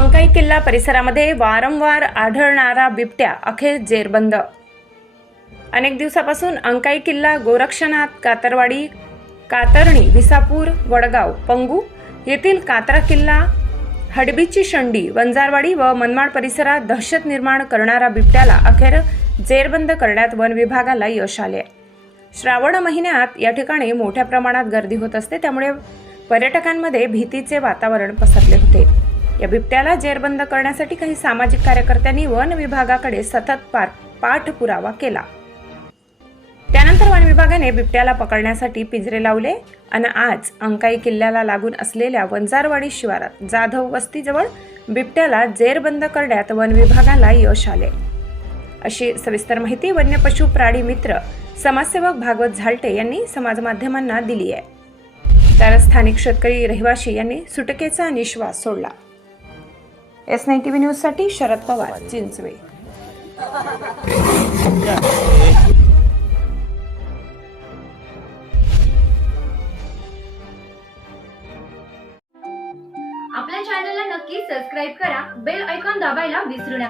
अंकाई किल्ला परिसरामध्ये वारंवार आढळणारा बिबट्या अखेर जेरबंद. अनेक दिवसापासून अंकाई किल्ला गोरक्षनाथ कातरवाडी कातरणी विसापूर वडगाव पंगू येथील कातरा किल्ला हडबीची शंडी वंजारवाडी व मनमाड परिसरात दहशत निर्माण करणारा बिबट्याला अखेर जेरबंद करण्यात वन विभागाला यश आले. श्रावण महिन्यात या ठिकाणी मोठ्या प्रमाणात गर्दी होत असते त्यामुळे पर्यटकांमध्ये भीतीचे वातावरण पसरले होते. या बिबट्याला जेरबंद करण्यासाठी काही सामाजिक कार्यकर्त्यांनी वन विभागाकडे सतत पार पाठपुरावा केला. त्यानंतर वन विभागाने बिबट्याला पकडण्यासाठी पिंजरे लावले आणि आज अंकाई किल्ल्याला लागून असलेल्या वंजारवाडी शिवारात जाधव वस्तीजवळ बिबट्याला जेरबंद करण्यात वन विभागाला यश आले. अशी सविस्तर माहिती वन्य पशु प्राणी मित्र समाजसेवक भागवत झालटे यांनी समाजमाध्यमांना दिली आहे. तर स्थानिक शेतकरी रहिवाशी यांनी सुटकेचा निश्वास सोडला. एस नाईन टी व्ही न्यूजसाठी शरद पवार चिंचवे. आपल्या चॅनलला नक्की सबस्क्राईब करा बेल ऐकॉन दाबायला विसरू नका.